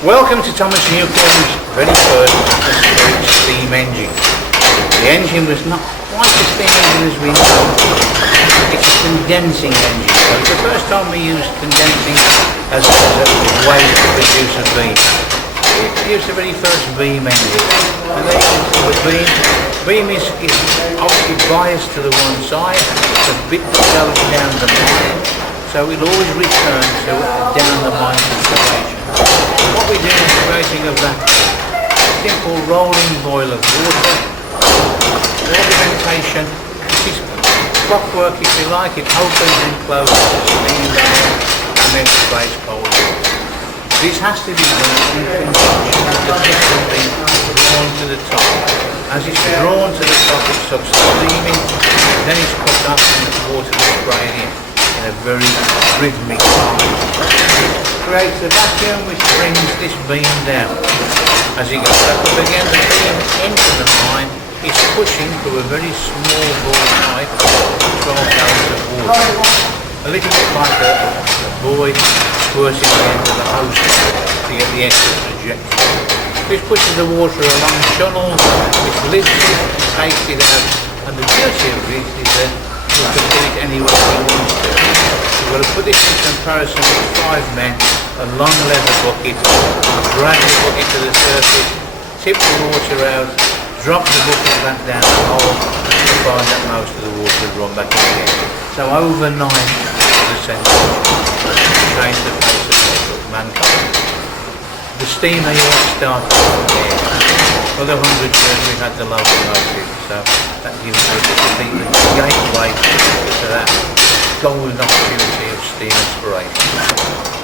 Welcome to Thomas Newcomen's very first atmospheric steam engine. The engine was not quite a steam engine as we know. It's a condensing engine. So it's the first time we used condensing as a way to produce a beam. We produced the very first beam engine. And then the beam is obviously biased to the one side. It's a bit that goes down the line. So it always returns to down the line situation. What we do is creating a vacuum. Simple rolling boil of water, ornamentation. This is clockwork if you like. It opens and closes the steam valve and then sprays cold water. This has to be done in conjunction with the piston being drawn to the top. As it's drawn to the top it starts steaming, then it's put up and the water is sprayed in a very rhythmic time. Creates a vacuum which brings this beam down. As it goes up again, the beam into the line is pushing through a very small ball pipe 12 gallons of water. A little bit like a boy squirting the end of the hose to get the extra trajectory. This pushes the water along channels, which lifts it, takes it out, and the beauty of this is that we can put it anywhere we want to. We've got to put this in comparison with 5 men, a long leather bucket, drag the bucket to the surface, tip the water out, drop the bucket back down the hole, and find that most of the water will run back in again. So overnight, the sensation changed the face of mankind. The steam era started from there. For the 100 years we had the locomotive, so that gives us the gateway to that golden opportunity of steam inspiration.